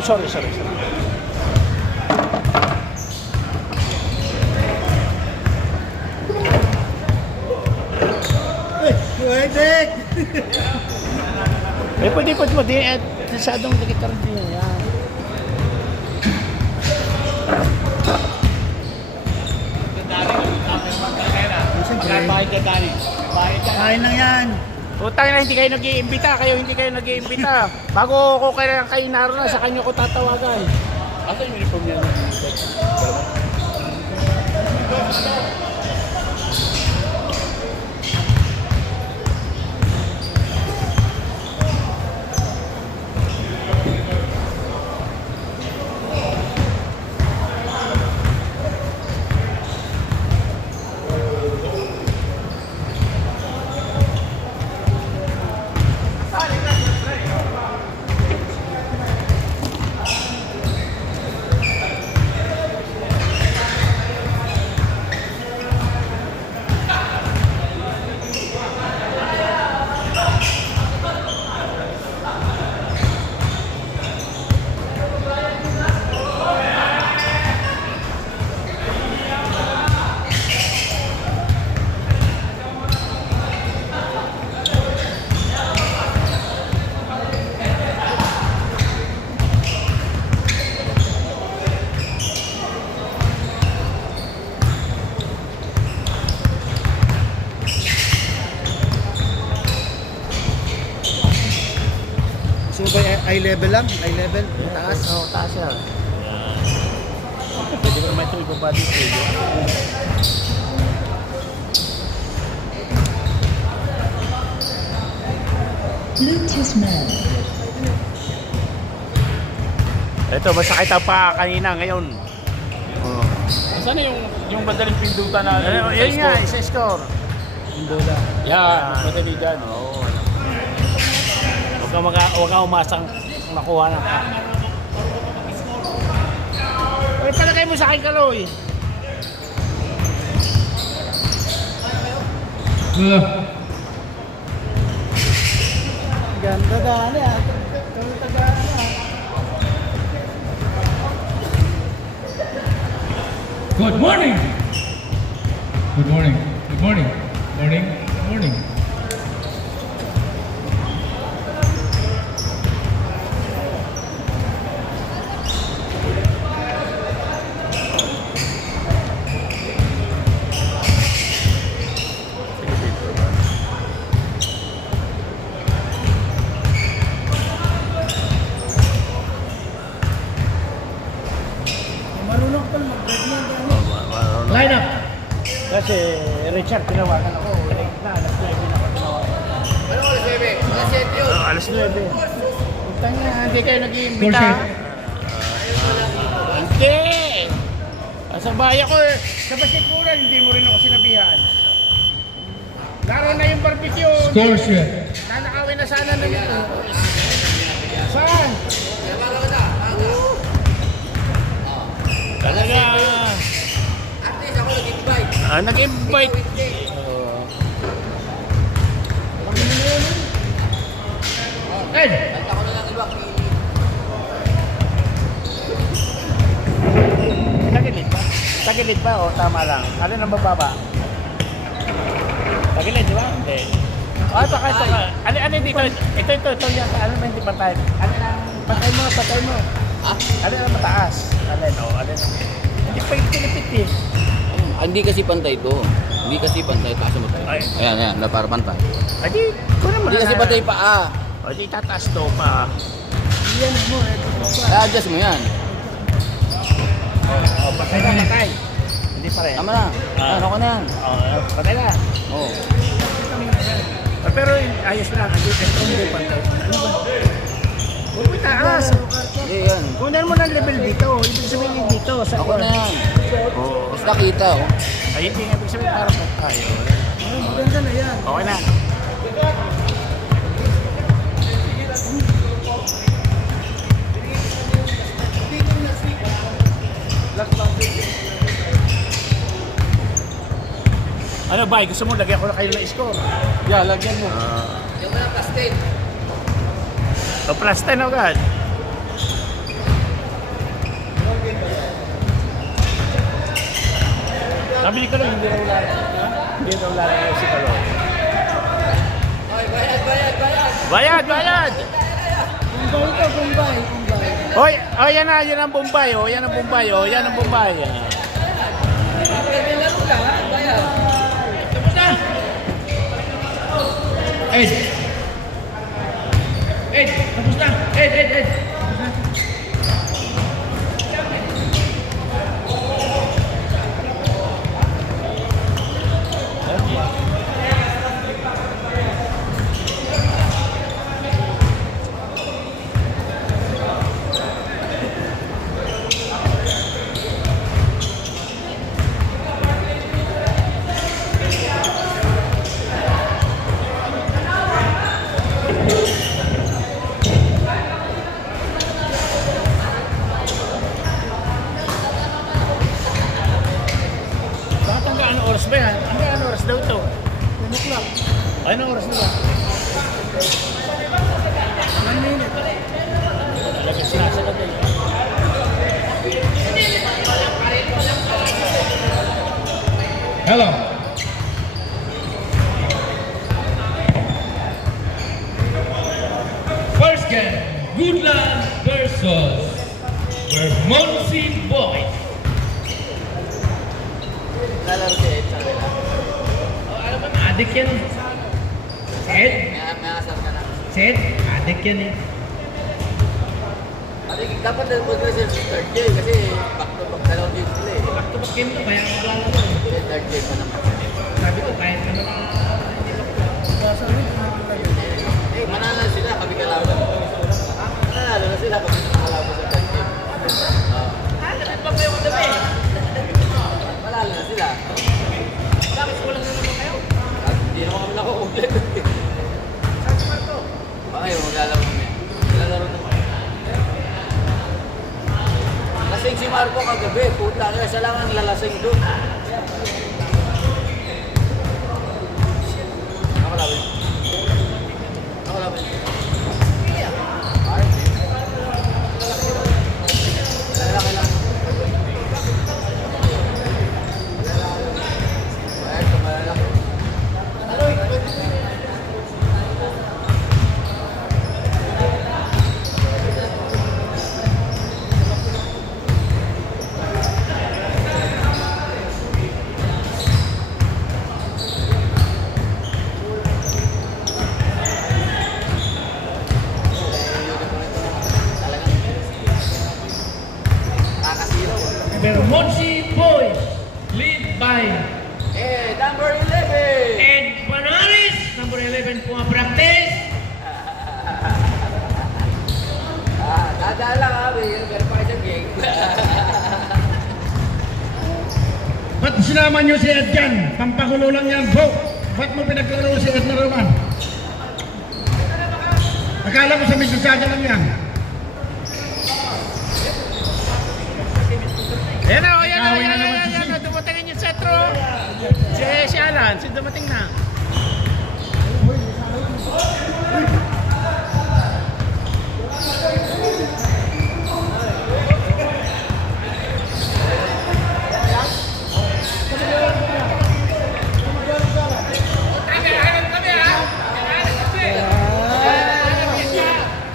Oh, sorry. Pwede! Pwede mo din. Masyadong dikit rin din yan. Kain lang yan. Utang na hindi kayo nag-iimbita. Hindi kayo nag-iimbita. Bago ko kayo naroon na, sa kanyo ko tatawagan. Asa yung uniform niya? So ba eye level lang? Eye level? Taas? Oo, taas yan. Pwede mo naman ito ibaba dito. Bluetooth mode. Ito, masakit ang pa kanina ngayon. Oh. Saan yung madaling pindutan na Yun nga, isa score. Pindola. Yan, madali dyan. Oo. Huwag kang umasang makuha na. Palagay mo sa akin, Kaloy. Ganda daan eh. Good morning. Good morning. Good morning. Morning. Morning. Marunong pala mag-break na. Line up. Kasi Richard, tinawagan ako. Alas 9 na ako tinawagan. Ano oras, bebe? Alas 9. Utang na, hindi kayo Score nag-iimbita. sheet. Hindi! Sa bayan ko, sa basikuran, hindi mo rin ako sinabihan. Laro na yung barbecue. Score sheet. Nanakawin na sana na yun. Saan? Talaga. At least ako nag-invite. Nag-invite. Ed! Ako na lang ibang Tagilid ba? Tagilid ba o tama lang? Alin ang bababa? Tagilid, di ba? Hindi. Ito ka. Ano dito? Ito yan. Ano ba hindi patay? Ano ang patay mo? Ha? Ano ang mataas? Alin Hindi pa yung pinipit eh. Hindi kasi pantay ito. Hindi kasi pantay taas mo tayo. Ay. Ayan, na para pantay. Adi, ko naman. Hindi kasi pantay paa. O di tataas to pa. Yan mo eh. I-adjust mo yan. O, patay na, patay. Hindi pa rin. Tama na. Ano ka na yan? O, patay na. Oo. Pero ayos lang. Hindi pantay. Ano ba? Huwag mo taas. Hindi yan. Kunan mo ng level dito. Ibig sabihin dito. Sa Ako na yan. Oo. Mas nakita oh. Ay, hindi nga ibig sabihin parang tayo. Maganda na yan. Okay na. Ano ba? Gusto mo lagyan ko na kayo ng score? Yeah, lagyan mo. Yung mga plastic. O plus 10 agad. Sabi ni Kaloy, hindi raw lalaki. Hindi raw lalaki si Kaloy. Oy, bayad, bayad, bayad. Bayad, bayad! Bombay to, Bombay, Bombay. Oy, yan na, yan ang Bombay, oh. Yan ang Bombay, oh. Yan ang Bombay. May laro ka, ha? Bayad. Ed! Ed! Tapos na! Ed! Ed! Ed! Bakit hanggang ano oras ba yan? Hanggang ano oras daw ito? 10 o'clock. Ano oras na ba? 1 minute. Talaga sinasagot eh. Hello. First game, Goodland versus Vermondsey Boys. Lalaro si Ed sa kanila. Adik yan eh. Ed? May asar ka na. Ed? Adik yan eh. Pati dapat nalipod na siya sa third game kasi back to back dalawang game sila eh. Back to back game to, kaya naglalaro eh. Yung third game pa naman. Sabi ko, kahit naman Eh, manalo sila kami kalaban. Manalo na sila kami kalaban sa third game. Manalo na sila. Bakit kulang na naman kayo? Hindi naman kami nakukumpleto. Baka yun, maglalaro kami. Maglalaro naman. Lasing si Marco kagabi. Puta kaya siya lang ang lalasing doon. Nakalabin. Nakalabin. Lalaki lang. Ay, tumalaki. Nakakasilaw. Vermondsey Boys lead by Eh, number 11! Ed Panaris, number 11 practice. Dadaan lang kami, pero pa isang game. Ba't sinama niyo si Ed dyan? Pampakulo lang yan, Bo. Ba't mo pinaglaro si Ed na Roman? Akala ko sa Mississauga lang yan. Ayan na, ayan na, Ikaw, ayan yan na, naman ayan si na. Dumating yung setro. Si Alan, si dumating na.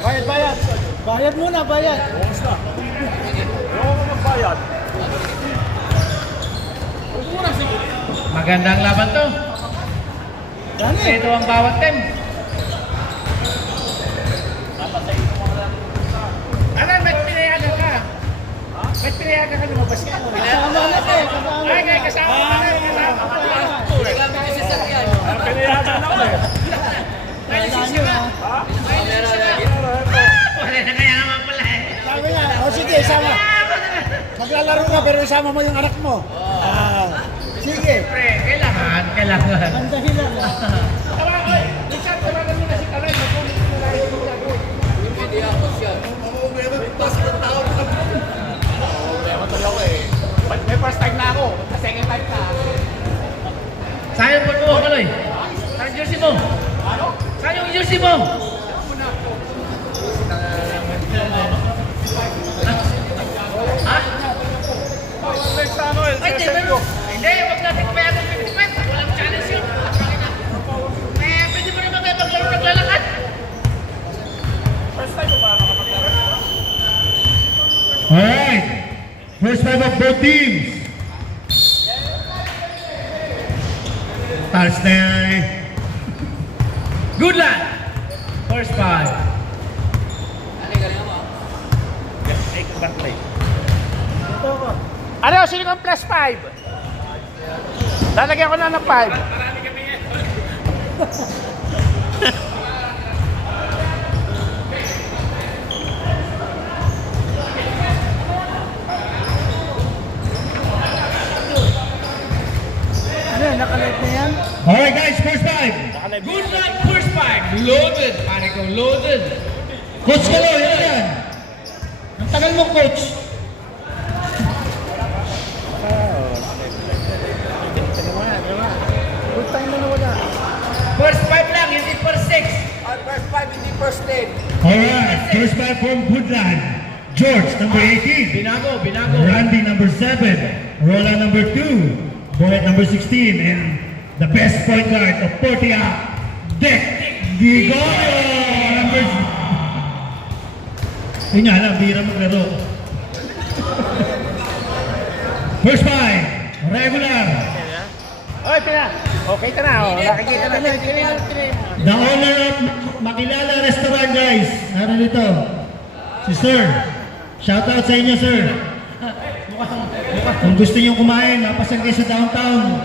Bayad, bayad. Bayad muna, bayad. Bukas na. Ayaw ko magbayad. Magandang laban to. Ito ang bawat team. Alan, ba't pinayagan ka? Ba't pinayagan ka lumabas ka? Kasama na kayo, kasama Ay, na. kasama ka na. Kasama ka na. Kami kasi sa yan. Pinayagan ako eh. Kailangan ha. Meron lagi. Wala na kaya naman pala eh. Sabi nga, o sige, sama. Maglalaro ka pero isama mo yung anak mo. Sige. Pre, kailangan. Ang dahilan. Tawagan, oy. Richard, tawagan mo na si Kalay. Magulit mo na yung gagawin. Hindi ako siya. Matulog ako eh. May first time na ako. Second time na. Sayang po mo, Kaloy. Saan yung jersey mo? Ano? Saan yung jersey mo? Ha? Next ano eh. Ay, hindi. Hindi, wag na First 5 of both teams. Taas na yan. Good luck! First 5. Ano, sino ang plus 5? Lalagyan ko na ng 5. Ano yan, nakalit na yan? Alright guys, first 5. Good luck! First 5. Loaded! Pare ko, loaded! Coach Kalo, yan yan. Ang tagal mo, coach. Good time na nawala. First 5 lang, hindi first 6. Alright, first 5 from Woodland. George, number 18. Binago, binago. Randy, number 7. Roland, number 2. Boyd, number 16. And the best point guard of Portia, Dick Gigorio, number... Yun nga lang, bira maglaro. First 5, regular. Oh, ito na. Okay, ito na. Oh, nakikita na. The owner of Makilala Restaurant, guys. Naroon dito. Si Sir. Shout out sa inyo, Sir. Kung gusto niyo kumain, mapasan kayo sa downtown.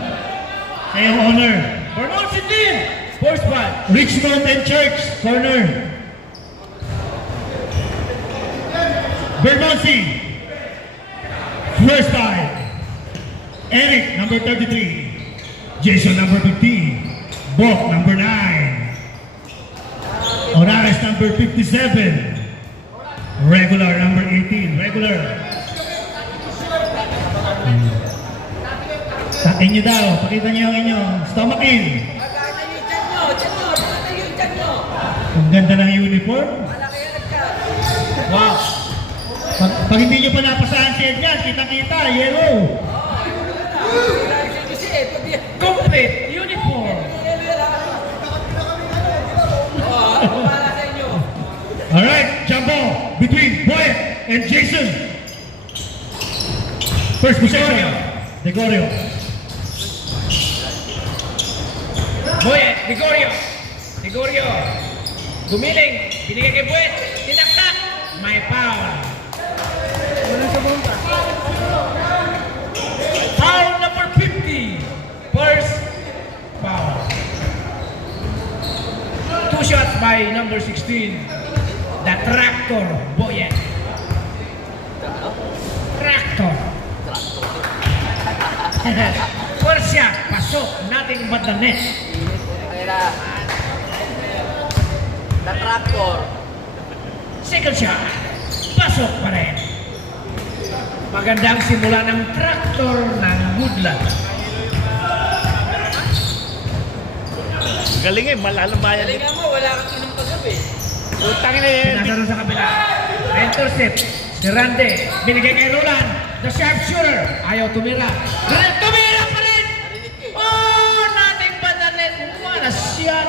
Sa iyong owner. Vernon Sidin! First 5. Richmond and Church, corner. Bermondsey. First 5. Eric, number 33. Jason, number 15. Bok, number 9. Orares, number 57. Regular, number 18. Regular. Sa inyo daw, pakita niyo ang inyong stomach in. Ang ganda ng uniform. Wow. Pag hindi nyo pa napasahan si Edgar, kita-kita, yellow. Complete uniform. Alright, jump ball between Boyd and Jason. First possession, Gregorio. Boyet, Gregorio. Gregorio. Gumiling. Binigay kay Boyet. Tinaktak. May foul. Foul number 50. First foul. 2 shots by number 16. The Tractor, Boyet. Tractor. First shot, pasok. Nothing but the net. The tractor. Second shot, pasok pa rin. Magandang simula ng Tractor ng Woodland. Galing eh, malalabayan. Galingan mo, wala kang inom kagabi. Utang na yan. Pinagano sa kabila. Intercept. Si Randy. Binigay kay Roland. The sharpshooter. Ayaw tumira. Tumira pa rin! Oh, nothing but the net. What a shot.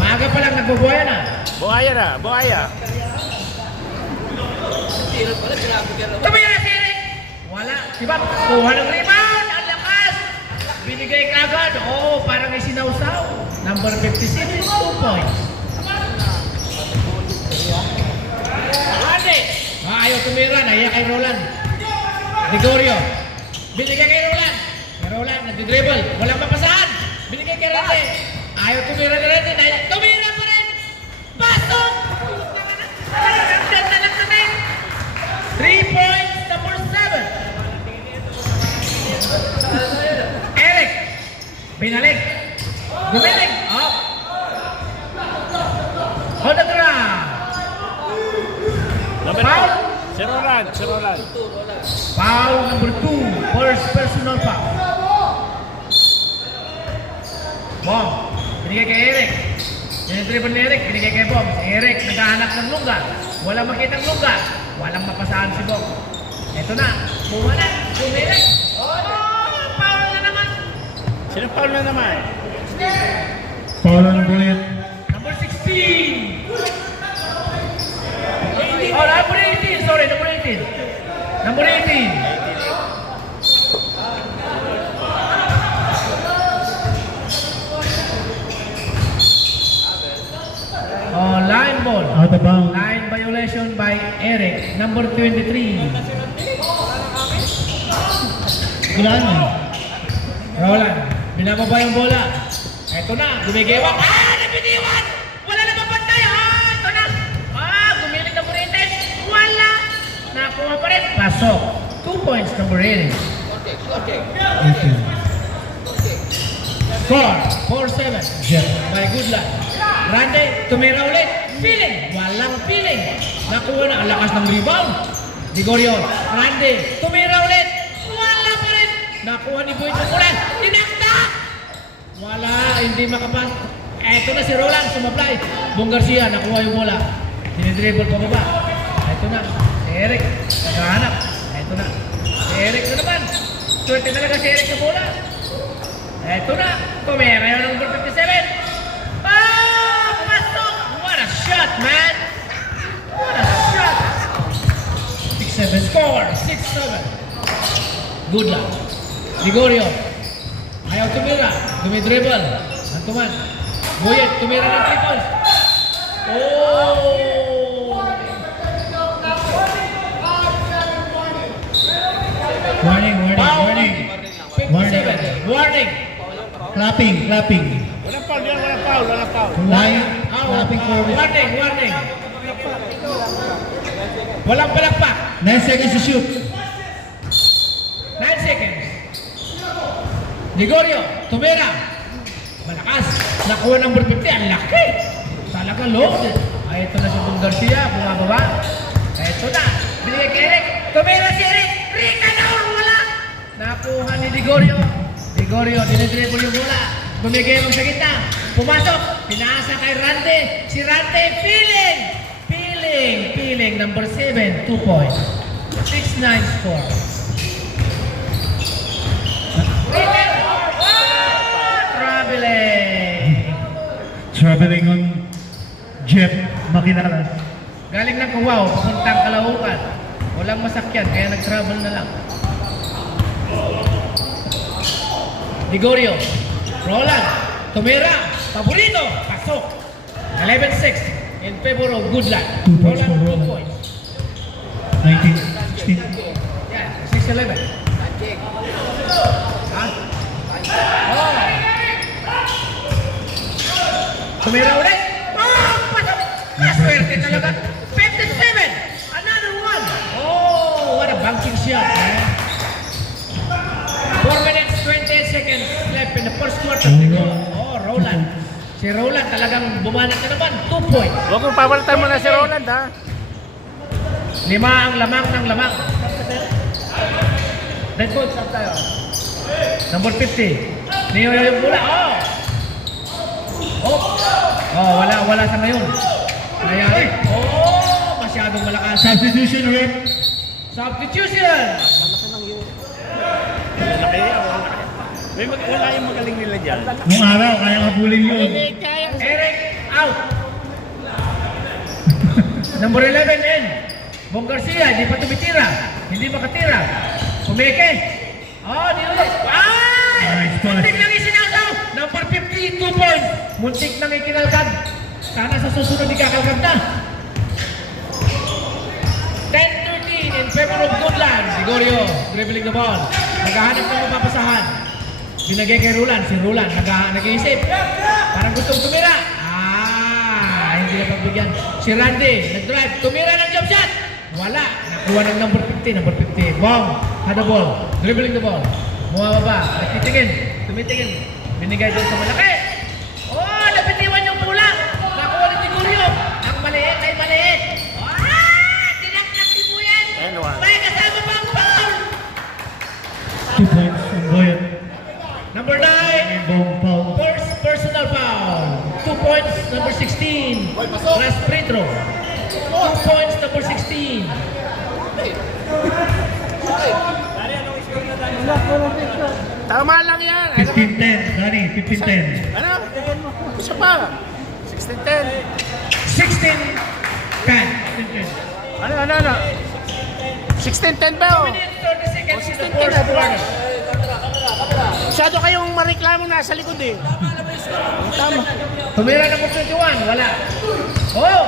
Maaga pa lang nagbubuhay na. Buhaya na, buhaya. Tumira si Eric. Wala. Diba? Kuha ng rebound. Ang lakas. Binigay kagad. Oh, parang may sinawsaw. Number 56. 2 points. Randy. Ayaw tumira. Nahiya kay Roland. Gregorio. Binigay kay Roland. Kay Roland. Nag-dribble. Walang mapasahan. Binigay kay Randy. Ayaw tumira ni Randy. Tumira pa rin. Pasok! Nagdal na lang kami. 3 points. Number 7. Eric. Binalik. Gumiling. Up. On the ground. Number Foul. 2. Si Roland, si Roland. Foul number 2. First personal foul. Bom. Binigay kay Eric. Dinidribble ni Eric. Binigay kay Bom. Si Eric naghahanap ng lungga. Walang makitang lungga. Walang mapasahan si Bom. Ito na. Buha na. Gumiling. Oh, foul na naman. Sino foul na naman? Paulo ng Boyd. Number 16. Oh, number 18. Sorry, number 18. Number 18. Oh, line ball. Out of bounds. Line violation by Eric. Number 23. Kulaan mo. Roland, binababa yung bola. Eto na, gumigewang. Nabitiwan! Wala na mapantay. Ito na. Gumiling ng Burites. Wala. Nakuha pa rin. Pasok. 2 points number 18. Score, 4-7. Jeff. By Goodland. Rande, tumira ulit. Feeling. Walang feeling. Nakuha na. Ang lakas ng rebound. Digorio. Rande, tumira ulit. Wala pa rin. Nakuha ni Boyd Kukulan. Tinakta. Wala. Hindi makapas. Eto na si Roland. Sumablay. Bong Garcia. Nakuha yung bola. Dinidribble pa baba. Eto na. Si Eric. Naghahanap. Eto na. Si Eric na naman. Swerte talaga si Eric sa bola. Eto na. Tumira yung number 57. Pumasok! What a shot, man! What a shot! 6-7 score. 6-7. Good luck. Ligorio. Ayaw tumira. Dumidribble. Antuman. Boyet. Tumira ng triples. Oh! Warning, warning, Foul. warning. 57. Warning. Clapping, clapping. Walang foul yan, walang foul, walang foul. Line, clapping for Warning, warning. Walang palakpak. 9 seconds to shoot. 9 seconds. Ligorio, tumira. Malakas. Nakuha number 50. Ang laki. Talaga loaded. Ay, ito na si Bong Garcia. Bumababa. Ito na. Binigay kay Eric. Tumira si Eric. Rika na. Wala. Nakuha ni Ligorio. Ligorio, dinidribble yung bola. Bumigay mo sa gitna. Pumasok. Pinaasa kay Rante. Si Rante. Feeling. Feeling. Feeling. Number 7. 2 points. 6-9 score. Traveling. Traveling on Jeff Maquinalas. Galing ng Cubao, papuntang Calaucan. Walang masakyan, kaya nag-travel na lang. Ligorio. Roland. Tumira. Paborito. Pasok. 11-6 in favor of Goodland. 2 points for Roland. 2 points. 19, 16. Yeah, 6-11. Ha? Oh. Tumira ulit. Oh, pasok. Maswerte talaga. 57. Another one. Oh, what a banking shot, man. 4 minutes, 28 seconds left in the first quarter. Oh, Roland. Si Roland talagang bumanat na naman. 2 points. Huwag mong papalitan mo na si Roland, ha? 5 ang lamang ng lamang. Red ball, saan tayo? Number 50. Niyo yung bola. Oh! Oh, wala sa ngayon. Nangyari. Oh, masyadong malakas. Substitution rate. Substitution! Malaki yan, malaki. Wala yung magaling nila dyan. Nung araw, kaya mabulin yun. Eric, out! Number 11, N. Bong Garcia, hindi pa tumitira. Hindi makatira. Pumeke. Oh, niulit. Ay! Nice pass. Muntik nang isinagaw. Number 50, 2 points. Muntik nang ikinalkad. Sana sa susunod ikakalkad na. 10-13 in favor of Goodland. Ligorio, dribbling the ball. Naghahanap ng mapapasahan. Binagay kay Roland. Si Roland, nag-iisip. Parang gustong tumira. Hindi na pagbigyan. Si Randy, nag-drive. Tumira ng jump shot. Wala. Nakuha ng number 50. Number 50. Bong. Had the ball. Dribbling the ball. Bumababa. Tumitingin. Binigay doon sa malaki. Oh, napitiwan yung bola. Nakuha ni Tigurio. Ang maliit ay maliit. Tinaknak si Buyan. May kasama pang foul. 2 points from Boyet. Number 9. Bong foul. First personal foul. 2 points, number 16. Last free throw. 2 points, number 16. Tama lang yan. 15-10. Danny, 15-10. Ano? Isa pa. 16-10. 16. Can. Ano? 16-10 ba o? 2 minutes 30 seconds in the 16-10 first na, diba? quarter. Masyado kayong mareklamo na sa likod eh. Tama. Tumira ng 21, wala. Oh!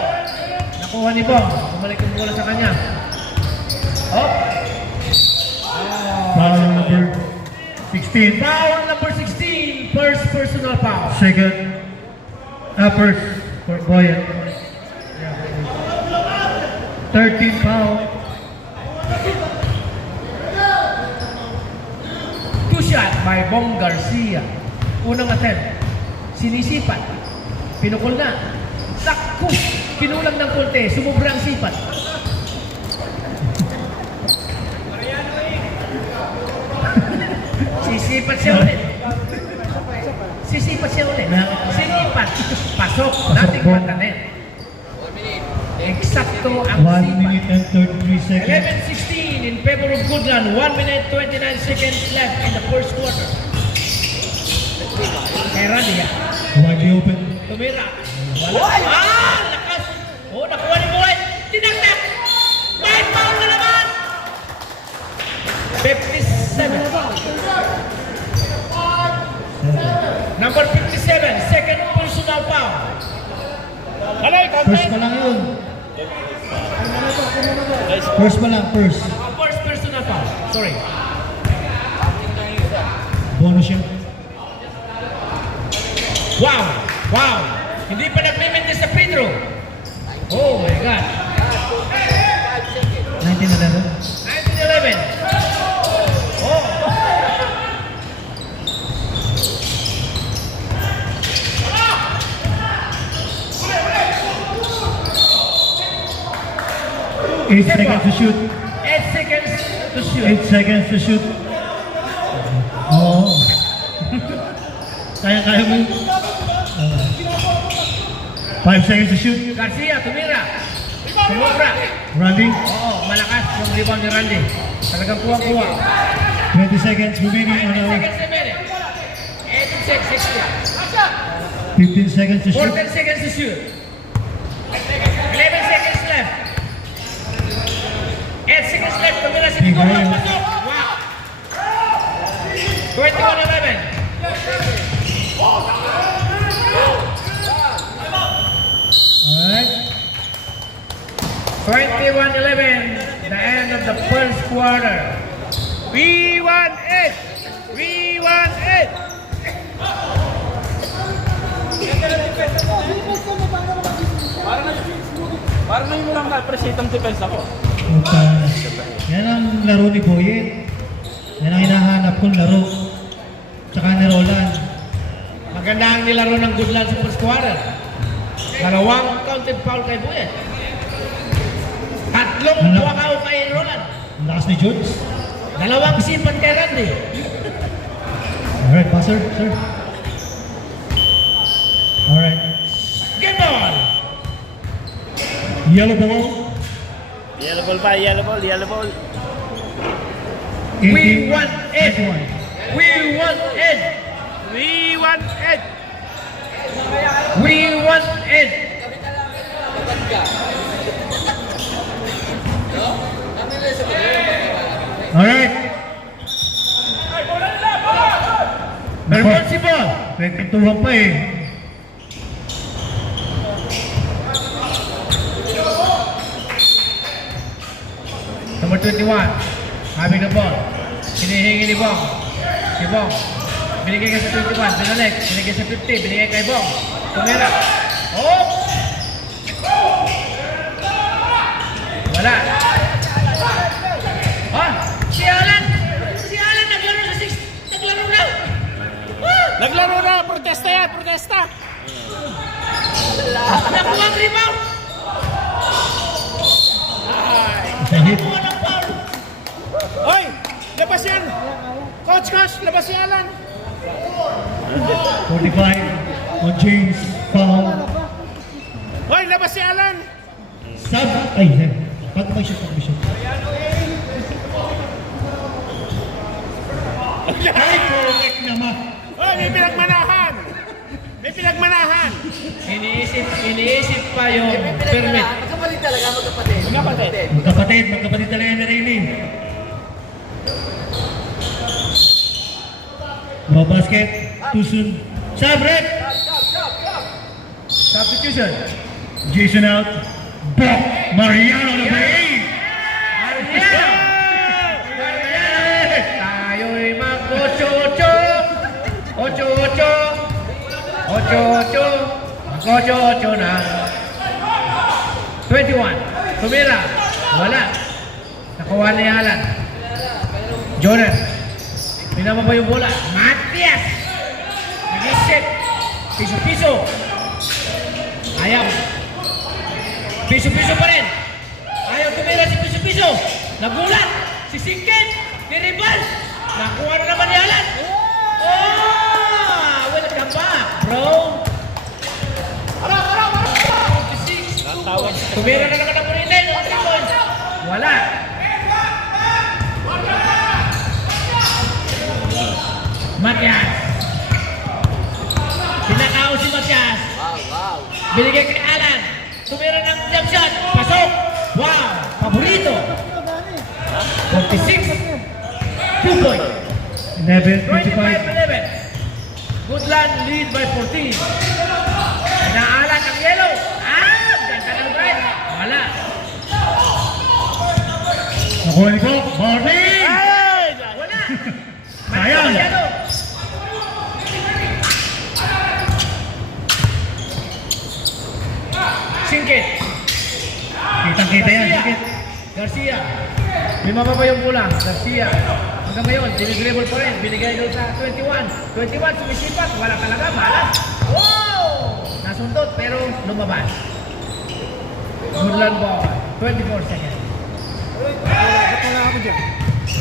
Nakuha ni Bong. Bumalik yung bola sa kanya. Oh! Foul number 16. Foul number 16, first personal foul. Second. First for Boyet. 13 foul. Two shot by Bong Garcia. Unang attempt. Sinisipat. Pinukol na. Naku! Kinulang ng konti. Sumubra ang sipat. Sisipat siya ulit. Sisipat siya ulit. Sinipat. Pasok. Nothing po. but the net. Eksakto ang 1 sipat. minute and 33 seconds. 11-16 in favor of Goodland. 1 minute 29 seconds left in the first quarter. Kay Randy, Widely open. tumira. Wala. Ah! Lakas! Oh, nakuha ni Boy. Tinagnak! May foul na naman! 57. Number 57, second personal foul. First pa lang yun. First pa lang, first. First personal foul. Sorry. Bonus yun. Wow! Wow! Hindi pa nagme-maintain sa Pedro. Oh my God. 1911. 1911. Oh! Eight seconds to shoot. 8 seconds to shoot. 8 seconds to shoot. Oo. Kaya mo yun. 5 seconds to shoot. Garcia, tumira. Sumobra. Randy. Oo, malakas yung rebound ni Randy. Talagang kuwang-kuwa. 20 seconds remaining on 10 our seconds a minute. 86, 15 seconds to shoot. 14 seconds to shoot. 11 seconds left. 8 seconds left. Tumira si Nico. Nico. Pasok. Wow. 21-11. Alright. 21-11. The end of the first quarter. We want it! We want it! Parang na yung lang na-appreciate ang defense ako. At, yan ang laro ni Boyet. Yan ang hinahanap kong laro. Tsaka ni Roland. Maganda ang nilaro ng Goodland sa first quarter. Dalawang counted foul kay Buyet. Tatlong buwakaw kay Roland. Ang lakas ni Jones. Dalawang sipat kay Randy. Alright, passer, sir. Alright. Game ball! Yellow ball. Yellow ball pa, yellow ball, yellow ball. We want it! 81. We want it! We want it! We want it! Alright. Responsible! May pintuhan pa eh. Number 21, having the ball. Hinihingi ni Bong. Si Bong. Binigay ka sa 21, binalik. Binigay sa 50, binigay kay Bong. Tumira. Oh! Wala. Ah! Si Alan! Si Alan naglaro sa 6. Naglaro na! Ah! Naglaro na! Protesta yan! Protesta! Nakuha ang rebound! Hit. Nakuha ng foul! Hoy! Labas yan! Coach! Labas si Alan! 45 on James. Foul. Hoy! Labas si Alan! Sub. Ay, pag may shoot, Ay, correct naman. Hoy! May pinagmanahan! May pinagmanahan! Iniisip pa yung permit. Magkapatid talaga ni Rayleigh. No basket, too soon. Sabret! Substitution. Jason out. Bok! Mariano number 8! Mariano! Tayo'y mag-8-8. 8-8. 8-8. Mag-8-8 na. 21. Tumira. Wala. Nakuha ni Alan. Jordan. Pinama ba yung bola? Matias! Nag-isip. Piso-piso. Ayaw. Piso-piso pa rin. Ayaw tumira si Piso-piso. Nagulat. Si Singkit. Niribal. Nakuha na naman ni Alan. Oh! Welcome back, bro. Tumira na naman ang Murinay. Wala. Matias. Pinakao si Matias. Binigay kay Alan. Tumira ng jump shot. Pasok. Wow. Paborito. 46. 2 point. 11-25. 25-11. Goodland lead by 14. Inaalan ang yellow. Ganda ng drive. Wala. Nakuha ni Bok. Barney! Wala. Sayang. Yellow. Singkit. Kitang-kita yan. Sige. Garcia. Lima pa yung bola. Garcia. Hanggang ngayon, dinidribble pa rin. Binigay doon sa 21. 21, sumisipat. Wala talaga. Malas. Wow! Nasundot pero lumabas. Goodland ball. 24 seconds.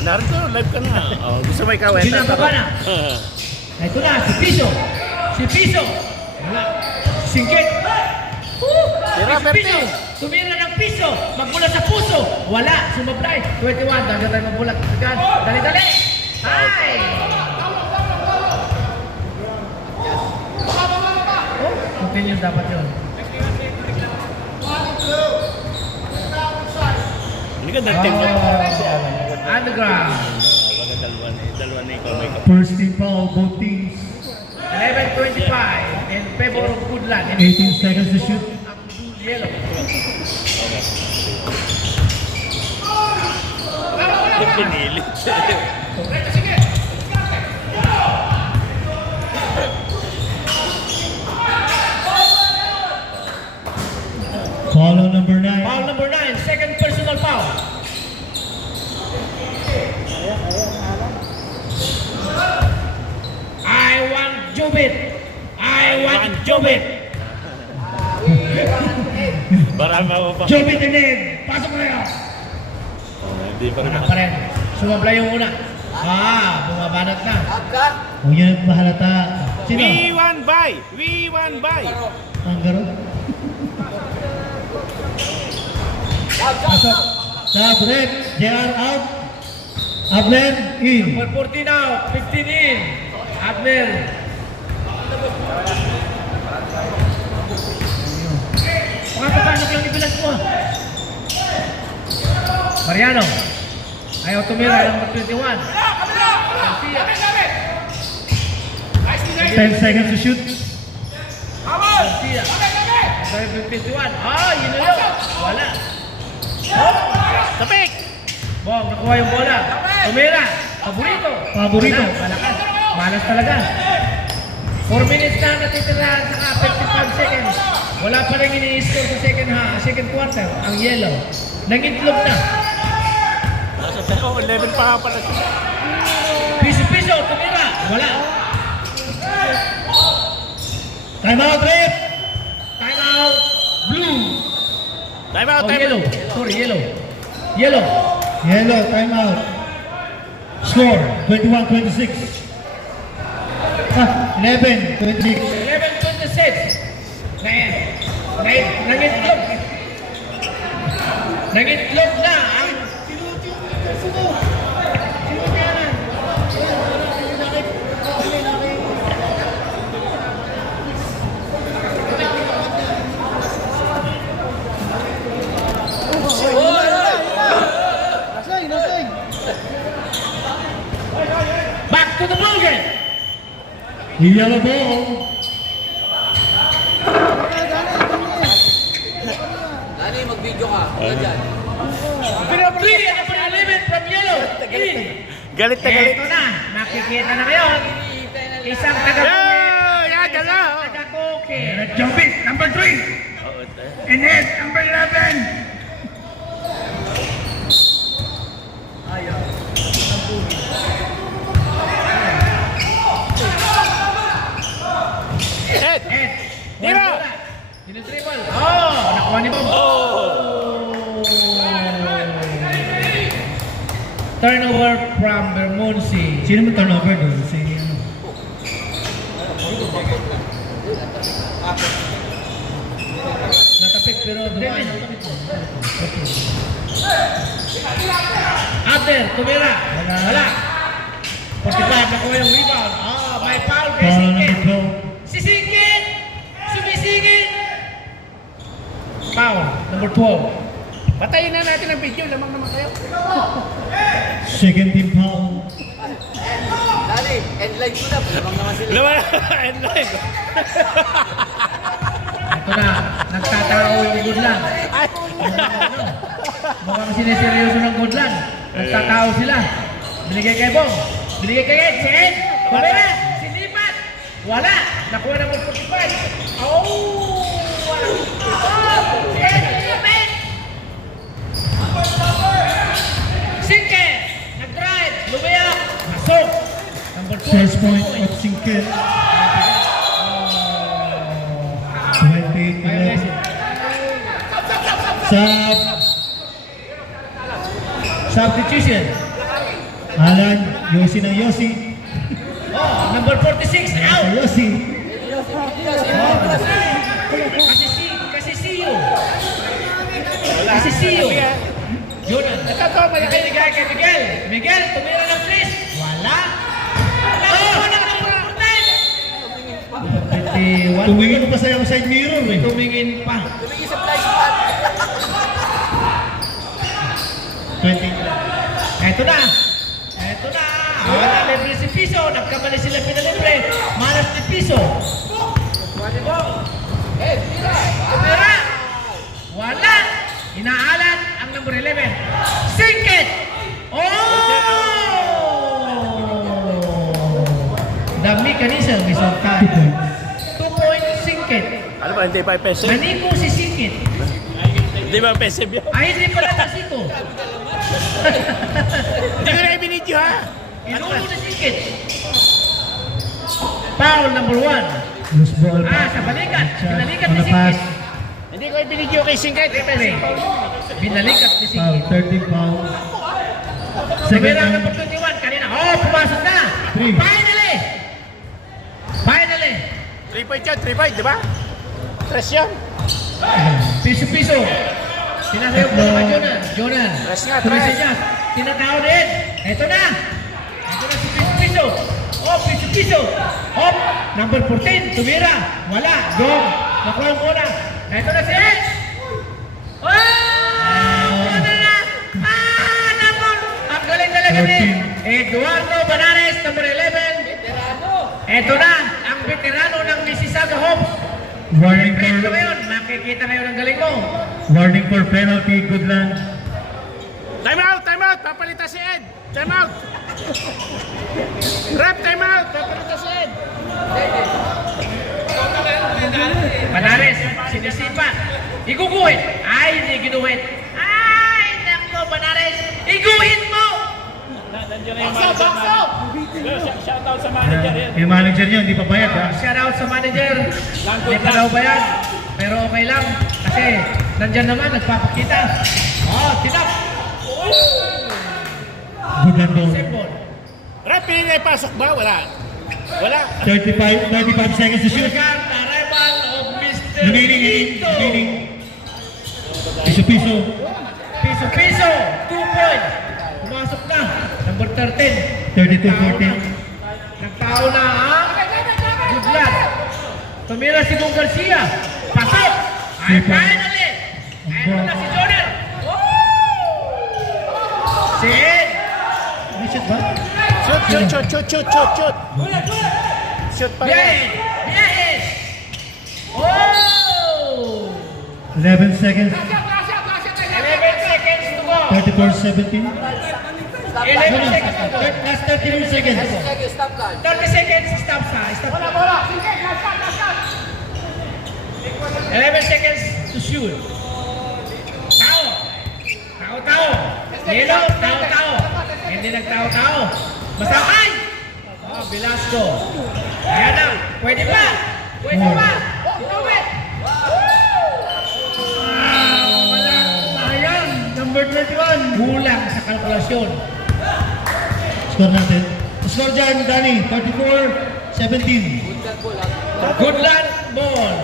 Narito, live ka na. Oh, gusto mo ikaw, Sinamba pa na. Ito na, si Piso. Si Piso. Wala. Singkit. Tira, Si Piso. Bertie. Tumira ng Piso. Magmula sa puso. Wala. Sumablay. 21. Dagat tayo magbulat. Dali-dali. Ay! Oh, continue dapat yun. Hindi ka nag-team mo. Underground. Baka dalawa na ikaw may First team foul, both teams. 11:25 in favor of Goodland. 18 seconds to shoot. Yellow. pinilit. Foul on number 9. Foul number 9, second personal foul. I want Jubit. I want Jubit. Marami ako pa. Jobit and Ed, pasok na yun. Hindi pa rin Wala ako. pa rin. Sumabla yung una. Bumabanat na. Huwag yun ang mahalata. Sino? We won by! We won by! Ang garo? Pasok. Sabret, JR out. Abner, in. Number 14 out, 15 in. Adler. Pakapapasok lang ibilas mo. Mariano. Ayaw tumira, number 21. Garcia. 10 seconds to shoot. Garcia. Number 51. Yun na yun. Wala. Tapik! Bong, nakuha yung bola. Tumira. Paborito. Paborito. Malakas. Malas talaga. 4 minutes na natitira saka 55 seconds. Wala pa rin ini-score sa second quarter. Ang yellow. Nangitlog na. Nasa 11 pa nga pala siya. Piso-piso. Tumira. Wala. Time out, Red. Time out. Blue. Time out, Oh, time yellow. out. Sorry, yellow. Yellow. Yellow, time out. Score, 21-26. 11-26. 11:26. Nangitlog. Nangitlog na ang Yellow ball. Dani, mag-video ka. Huwag dyan. Pinapri, number 11 from yellow. In. Galit na galit. Ito na, makikita na ngayon. Isang Yeah! Yan, dala. taga-cookie. And Jobis, number 3. Ines, number 11. Ed! Tira! Triple. Oh, nakuha ni Bob. Turnover from Bermondsey. Sino mo turnover doon? Si Natapik pero dumaan. After, tumira. Wala. 45, nakuha yung rebound. Ah, may foul kay Foul Singkit. number 12. Si Singkit! Sumisingit! Foul, number 12. Patayin na natin ang video. Lamang naman kayo. Second team foul. Dani, end line ko na. Lamang naman sila. Lamang and live. Ito na, nagtatao yung Goodland. Mukhang siniseryoso ng Goodland. Nagtatao sila. Binigay kay Bong. Binigay kay Ed. Si Ed. Wala. Sinipat. Wala. Nakuha ng 45. Oh! Wala. Si Ed. Sinipat. Singke. Nag-drive. Lumayak. Masok. Number 4. First point of Singkit. 28-11. Substitution. Alan, Yossi na Yossi. Oh, number 46. Out. Yossi. Kasi Siyo. Kasi Siyo. Jonan. Ito to, malaki. Binigay kay Miguel. Miguel, tumira ng please. Wala. Nakuha ng number 14. Tumingin mo pa sa yung side mirror eh. Tumingin pa. 20. Eto na. Eto na. Wala libre si Piso. Nagkamali sila pinalibre. Malas ni Piso. Tumira. Wala. Inaalan ang number 11. Singkit. Oh! The mechanism is on time. 2-point Singkit. Ano ba, hindi pa peso? Naniko si Singkit. Hindi ba peso yun? Ay, hindi pala nasiko. Hindi ko na ibinidyo ha? Inulo ni Singkit. Foul number 1. Loose ball pa. Ah, sa balikat. Binalikat On ni the pass. Singkit. Hindi ko ibinidyo kay Singkit. Binalikat ni Foul. Singkit. Third team foul. Second Tumira time. number 21 kanina. Oh, pumasok na. Three. Finally! Finally! 3 point yun, 3 point, di ba? Press yun. Piso-piso. Tinatayo po naman Jonan. Jonan. Tres nga, Tumisa tres. siya. Tinatao din. Ito na. Ito na si Piso-piso. Oh, Piso-piso. Oh, number 14. Tumira. Wala. Dog. Nakuha yung muna. Ito na si Ed. Oh! Ano na? Ah, number. Ang galing talaga ni Eduardo Bananes, number 11. Ito na. Ang veterano ng Mississauga Hawks. Warning Ito for ngayon. Makikita ngayon ang galing mo. warning for penalty. Goodland. Time out, time out. Papalitan si Ed. Time out. Rep, time out. Papalitan si Ed. Banares, sinisipa. Iguguhit. Ay, hindi ginuhit. Ay, nako, Banares. Iguhit mo! Nandiyan na yung manager namin. Shout out sa manager yan. Yung manager niyo, hindi pa bayad ha. Shout out sa manager. Hindi pa daw ba yan? Pero okay lang. Kasi nandyan naman, nagpapakita. Oh, tinap. Goodland ball. Simple. Rep, pinili pasok ba? Wala. Wala. 35 seconds to shoot. Welcome, arrival of Mr. Remaining. Lito. Remaining. Piso-piso. Piso-piso. 2 point. Pumasok na. Number 13. 32-14. Nagtao na ang Goodland. Tumira si Bong Garcia. Pasok! Ay, finally! Ito na si Jordan. Si Ed. May shot ba? Shoot, shoot, shoot, shoot, shoot, shoot, shoot. shoot pa rin. Biyahe! Biyahe! Oh! 11 seconds. 11 seconds to go. 34-17. 11 seconds to go. Last 13 seconds. 30 seconds, stop sa. Stop. 11 seconds to shoot. Tao. Tao. Yellow, tao. Hindi nagtao-tao. Masakay! Oh, Velasco. Ayan na. Pwede pa. Pwede pa. Do it. Ayan, number 21. Kulang sa kalkulasyon. Score natin. Score dyan, Danny. 34-17. Goodland ball.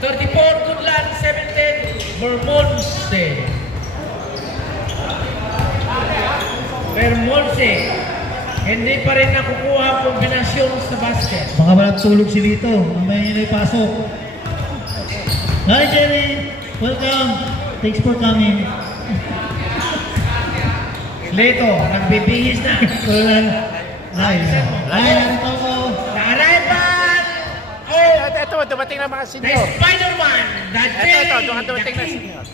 34 Goodland, 17 Vermonte. Vermonte. Hindi pa rin nakukuha ang kombinasyon sa basket. Baka walang tulog si Lito. Mamaya yun ay pasok. Hi, Jerry. Welcome. Thanks for coming. Leto, nagbibihis na. Kulan. Ay, narito ko. Narapan! Oh, ito, dumating na mga The senior. Spider-Man! The Ito, Jerry! dumating na The King. senior.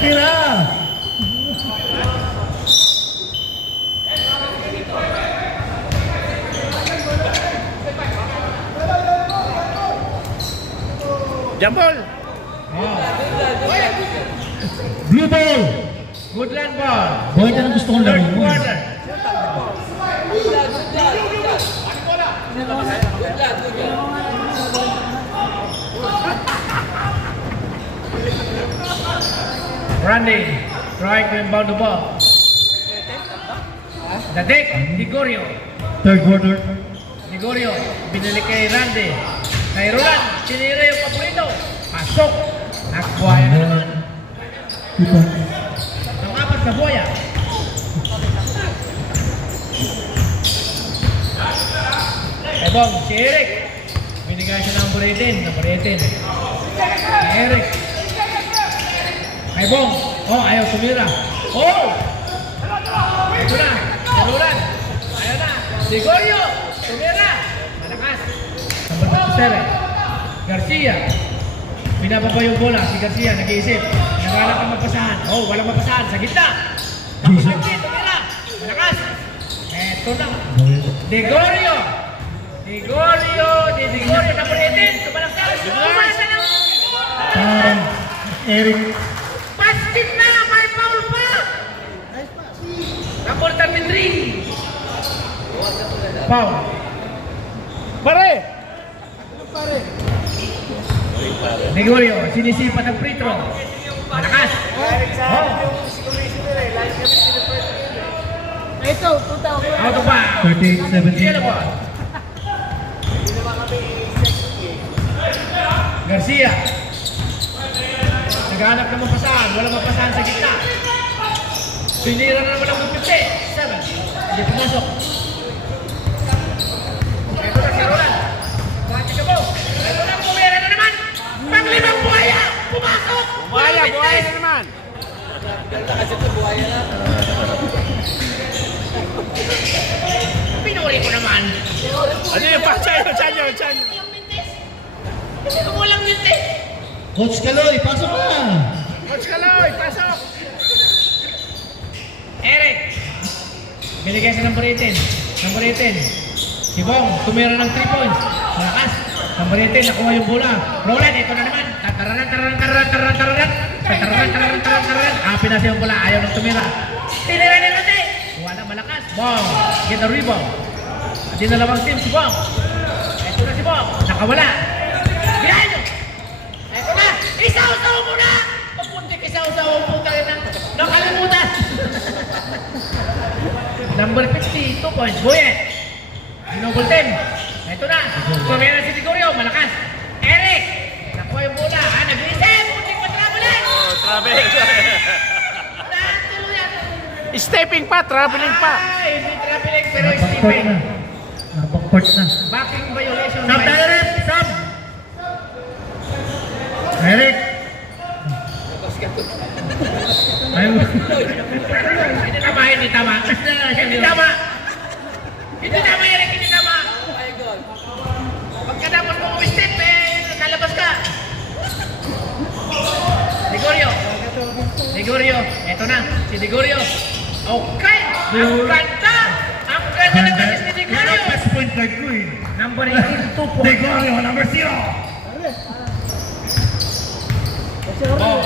Tira. Jambol! Oh, Blue ball. Goodland ball. Boy, yan ang gusto kong Third laro. quarter. Running. Trying to inbound the ball. The deck, Ligorio. Third quarter. Ligorio, binili kay Randy. Kay Roland, sinira yung paborito. Pasok. Nagbuhaya na naman. 2 points. Ang apat na buhaya. Ebong, si Eric. Binigay siya ng number 18. Si Eric. Ebong. Oh, ayaw tumira. Oh! Ito na. Si Roland. Ayaw na. Si Gorio. Tumira. Malakas. Number 27. Garcia. Binababa yung bola. Si Garcia nag-iisip. Naghanap ng mapasahan. Oh, walang mapasahan. Sa gitna. Tapos Jason. nag-iisip. Tumira. Malakas. Eto na. Gregorio. Gregorio. Gregorio. Number 18. Tumalaktas. Tumalaktas na lang. Eric. Basket na! May foul pa! Number 33. Foul. Pare! Gregorio, sinisipat ang free throw. Malakas. Oh. Ito, punta ako. Out of bounds. 38-17. Yellow ball. Garcia. Naghanap ng mapasahan. Walang mapasahan sa gitna. Pinira na naman ang 50. 7. Hindi pumasok. Ito na si Roland. Bati ka mo. Ito na, pumira na naman. Panglimang buhaya. Pumasok. Buhaya na naman! Pinuri ko naman. Ano yung pa? Saan yun? Kasi kung walang mintis. Coach Kaloy, pasok ka. Coach Kaloy, pasok! Eric. Binigay sa number 18. Number 18. Si Bong, tumira ng 3 points. Malakas. Number 18, nakuha yung bola. Roland, ito na naman. Tararan. Api na siya yung bola. Ayaw nang tumira. Tinira ni Rote. Wala, malakas. Bong, get the rebound. At yung dalawang team, si Bong. Ito na si Bong. Nakawala. Biyahin nyo. Ito na. Isaw-saw mo na. Papuntik, isaw-saw mo po tayo ng nakalimutan. Number 50, 2 points. Boyet. Ginobol team. Ito na. Kumera si Ligorio. Malakas. Eric. Nakuha yung bola. Nag-isip. Puntik pa traveling. Traveling. Tuluyan. Stepping pa, traveling pa. Ay, hindi traveling pero Napang-court stepping. na. Napang-court na. Backing violation. Stop tayo rin. Stop. Eric. Ayaw. Hindi tama, hindi tama. Hindi tama. Hindi tama, Eric, hindi tama. Pagkatapos mo umistip, nakalabas ka. Digorio, eto na, si Digorio. Okay, ang ganda! Ang ganda ng assist ni Yan ang Digorio. best point guard ko eh. Number 18, 2 points. Gregorio, number 0. Oh,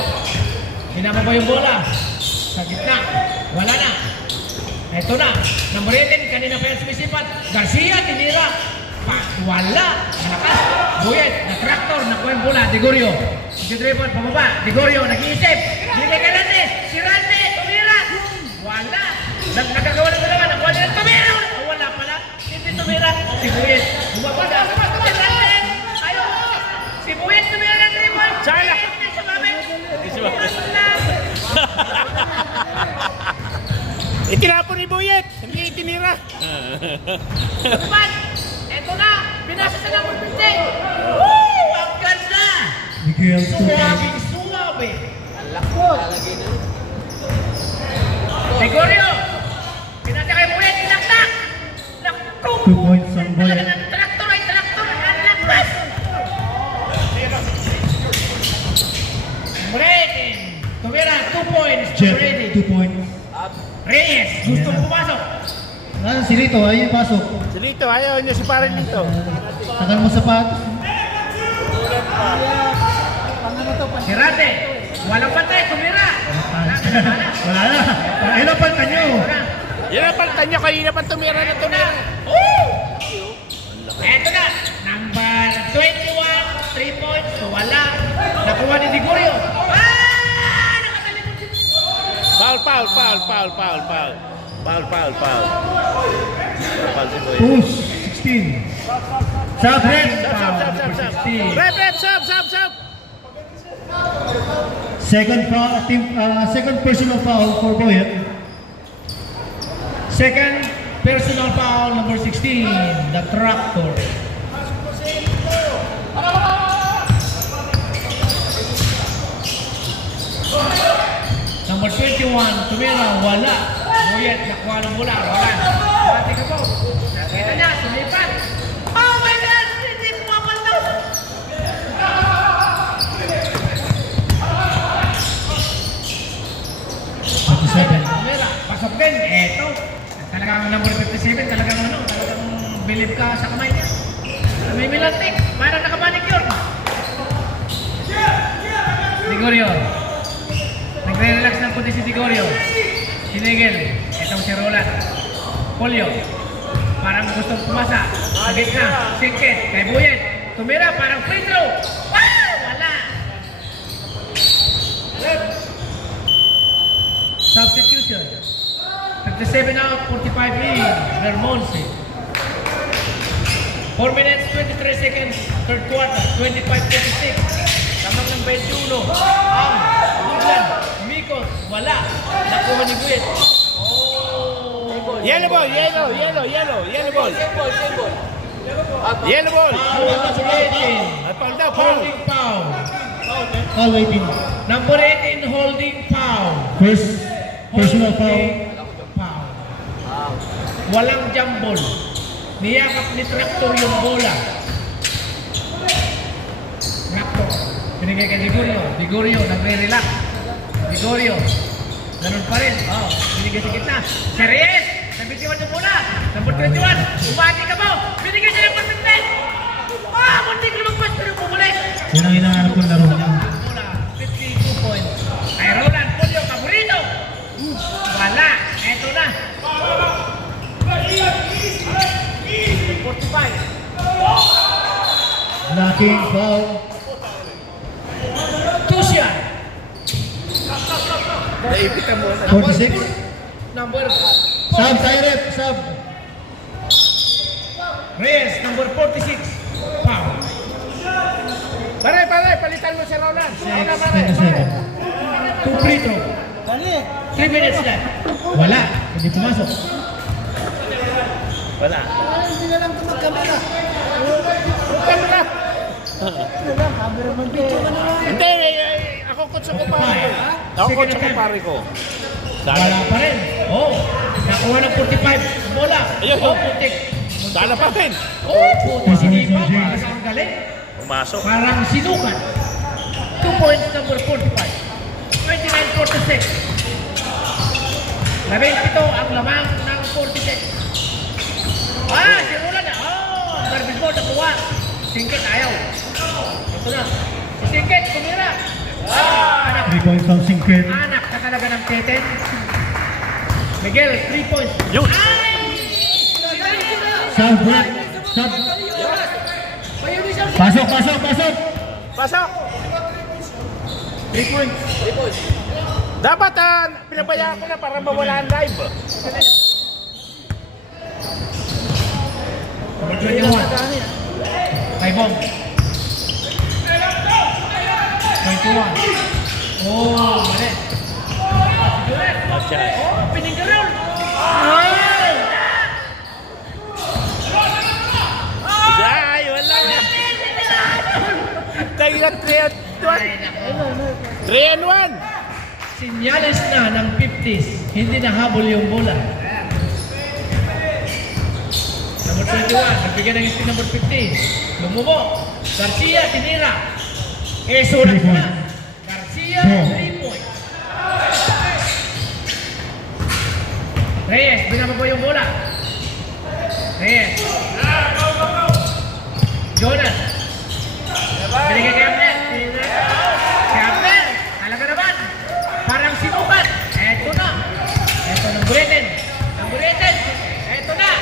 hinama ba yung bola? Sa gitna, wala na. Eto na, number 18, kanina pa yung sumisipat. Garcia, tinira. Wala, malakas. Buyet, na-tractor, nakuha yung bola. Digorio, dribble, pababa. Digorio, nag-iisip. Binigay ka natin. Si Randy, tumira. Wala. Nagkagawa ng dalawa, nakuha nila. Tumira! Wala pala. Hindi tumira. Si Buyet, bumaba na. Si Randy, ayaw. Si Buyet, tumira ng dribble. Sala. Hindi sumabit. Itinapon ni Buyet, hindi itinira. Naman, eto na. Binasa sa number 15. Woo! Ang ganda! Miguel Suwabe, suwabe. Gregorio! Pinasa kay Buyet, tinaktak! Naku! 2 points ang Buyet. Traktor ay traktor! Ang lakas! Brady! Tumira, 2 points. Jet, Brady. 2 points. Reyes, gusto Yeah. pumasok. Ah, si Rito, ayun pasok. Si Lito, ayaw niya si Pare Lito. Tagal mo sapatos. Si Rate, walang patay, tumira. Wala na. Ilan panta nyo? Yan ang palta niya, kanina pa tumira na tumira. Eto na, number 21, 3 points, wala. Nakuha ni Digorio. Nakatalikod si Foul. Foul si Buyet. Push, 16. Sub, red. Sub. Rep, sub. Second foul, second personal foul for Boyet. second personal foul, number 16, the tractor. Number 21, tumira, wala. Buyet, nakuha ng bola, wala. Pati ka po. Nakita niya, sumipat. Oh my God! Hindi pumapaldo! Tumira, pasok din. Eto. Talagang number 57, talagang believe ka sa kamay niya. May milantik, parang nakapanicure. Digorio. Nagre-relax ng puti si Digorio. Sinigil. Itong si Roland. Polio. Parang gustong pumasa. Sa gitna. Singkit. Kay Buyet. Tumira. Parang free throw. Wala. Substitution. 57 out, 45 in. Vermonse. 4 minutes, 23 seconds. Third quarter. 25-26. Tamang ng 21. Ang Woodland. Mikos. Wala. Nakuha ni Buyet. Oh. Yellow ball. Yellow ball. Foul number 18. At foul daw, foul. Holding foul. Foul 18. Number 18, holding foul. First personal foul. Holding foul. Walang jump ball. Niyakap ni Tractor yung bola. Tractor. Pinigay kay Digorio. Digorio, nagre-relax. Digorio. Ganun pa rin. Oh, binigay sa gitna. Si Reyes! Nabitiwan yung bola. Number 21. Umati ka mo. Binigay siya ng perfect. Ah, muntik na mag-pass pero bumalik. Yan ang hinahanap kong laro niya. Bola, 52 points. Ay, Roland, Polio, paborito. Wala. Eto na. 45. Blocking foul. Tusian. Naipitan mo na. 46. Number Sub, tayo rep. Sub. Reyes, number 46. Foul. Pare, palitan mo si Roland. 6-27. 2 free throw. 3 minutes left. Wala. Hindi pumasok. Wala. Hindi na lang magkamera. Huwag ka na. Hindi na lang, cameraman video ka na lang. Hindi, ako Nakukot sa kumpare ko. Nakukot sa kumpare ko. Wala pa rin. Oh, nakuha ng 45. Ang bola. Ayun. Oh, putik. Dala pa rin. Oh, putik. Sinipa. Parang ang galing. Pumasok. Parang sinukan. 2 points number 45. 29-46. 17 ang lamang ng 46. Ah, si Roland na. Oh, garbage ball nakuha. Singkit ayaw. Ito na. Si Singkit, kumira. Ah, anak. 3 points from Singkit. Anak na talaga ng Teten. Miguel, 3 points. Yun. Ay! Sub break. Sub. Pasok, pasok, pasok. Pasok. 3 points. Dapat pinabayaan ko na para mawala ang live. Number 21. Kay Bong. 21. Oh, mali. Oh, pininggaron. Ay, wala na. Tayo 3-1. Sinyales na ng 50s. Hindi nahabol yung bola. Number 21. Nagbigay ng spin number 50. Lumubo. Garcia, tinira. Eso na pa. Garcia, 3 points. Reyes, binaba po yung bola. Reyes. Jonas. Binigay kay Abner. Kay Abner. Talaga naman. Parang sinukat. Eto na. Eto ng Breden. Ng Breden. Eto na.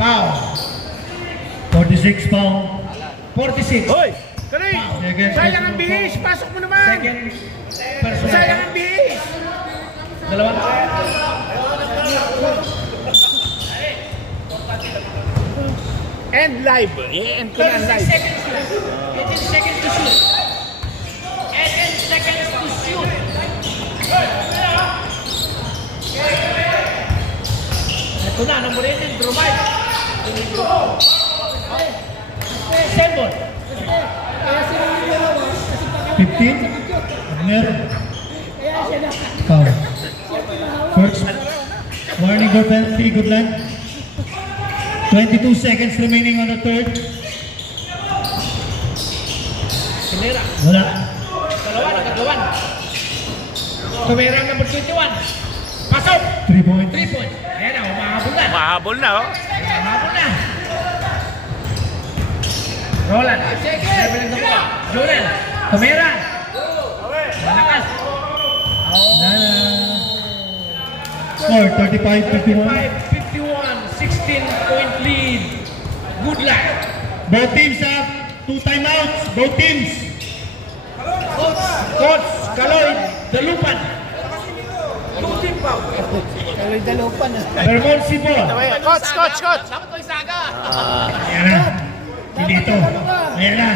Foul. 46 foul. 46. Hoy! Kali! Second. Sayang ang bihis! Pasok mo naman! Second personal. Sayang ang bihis! Dalawa. End live! I-end ko na ang 36 live. seconds to shoot. 18 seconds to shoot. 18 seconds to shoot. Ito na, number 18, Dromay. Sembol. 15. Abner. Foul. First. Warning goal penalty. Good luck. 22 seconds remaining on the third. Sinira. Wala. Dalawa, nagagawan. Tumira ang number 21. Pasok. 3 points. 3 points. Ayan na, humahabol na. Mahabol na, oh. Humahabol na. Roland. Level ng dalawa. Joel. Tumira. Malakas. Score 35-51. 5-51. 16-point lead. Good luck. Both teams have 2 timeouts. Both teams. Coach Kaloy Dalupan. Vermont Sibol. Coach! Ayan na. Dito. Ayan na.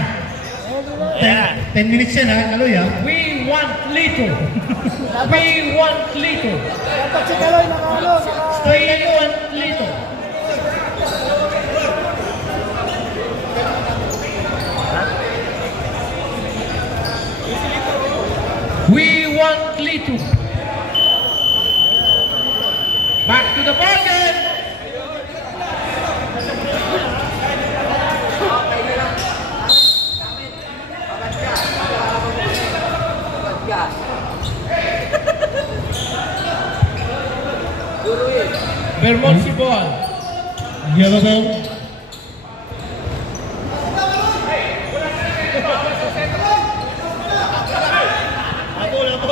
10 minutes yan ha, Kaloy ha. We want Lito. We want Lito. Dapat si Kaloy nakahalo. We want Lito. We want Lito. Back to the bargain. Vermont Sibol. Yellow ball.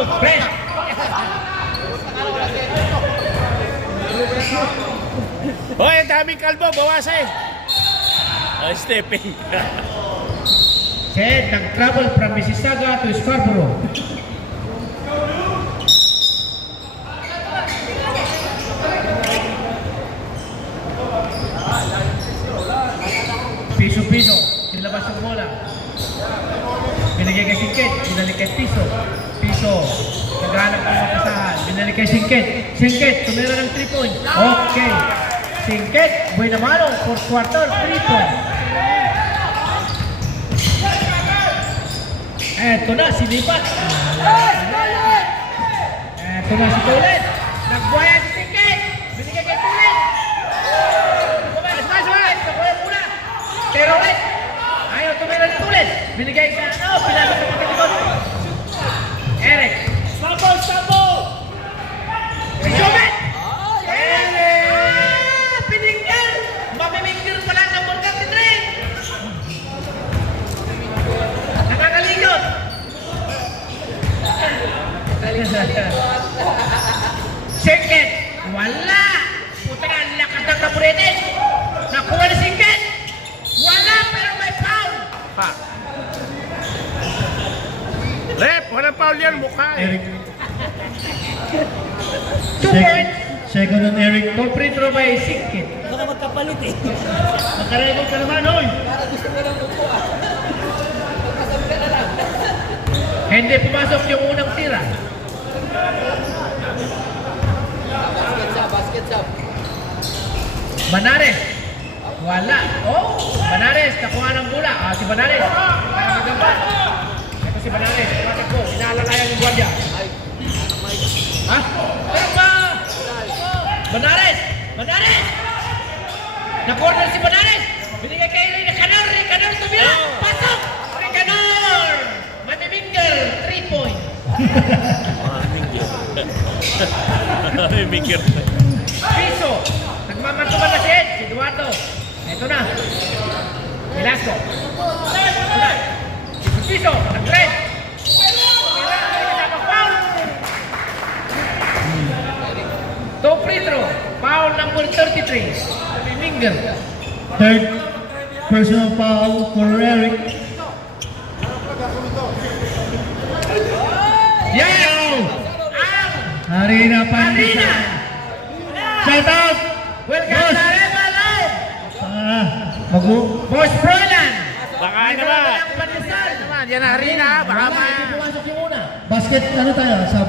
Press. Hoy, ang daming kalbo! Bawasan! Oh, stepping. Said nag-travel from Mississauga to Scarborough. Piso-piso, nilabas yung bola. Binigay kay Singkit, binalik kay Piso. Piso, naghanap ng mapasahan. Binalik kay Singkit. Singkit, tumira ng 3 points. Okay. Singkit, buhay na mano, 4th quarter, 3 points. Eto na, sinipat. Eto na si Tulen. Nagbuhaya si Singkit. Binigay kay Tulen. Tulen, nakuha muna. Pero ulit. Ayaw tumira ni Tulen. Binigay sa pinagod sa pagkalikod. Eric. Sabo! Si Jomet. Eric. Pinigyan. Mamimigil pala ng number 33. Nakakalikot. Singkit. Wala. Puta nga, lakas ng kaburetin. Nakuha ni Singkit. Wala, pero may foul. Pa. Rep, walang foul yan, mukha eh. Eric. 2 points. Second on Eric. No free throw by Singkit. Makarecord ka naman, oy! Hindi pumasok yung unang tira. Banares. Wala. Oh, Banares. Nakuha ng bola. Si Banares. Magamba. Ito si Banares. Tumatakbo. Inaalalayan yung guardia. Ha? Pero ba? Banares. Banares. Na-corner si Banares. Binigay kay Ricanor. Ricanor tumira. Pasok. Ricanor. Mamimingger. 3 points. Mikir. Piso. Nagmamantuman na si Ed. Si Eduardo. Ito na. Velasco. Ito na. Si Piso. Nag-red. Two free throw. Foul number 33. Minger. Third personal foul for Eric. Yes! Out! Harina Arena! Pandita. Shout out! Welcome Boss! sa Rema Live! Boss Froilan! Baka naman. Ang pandesal! Naman, yan ang harina, baka ma... Pumasok yung una. Basket, ano tayo? Sub.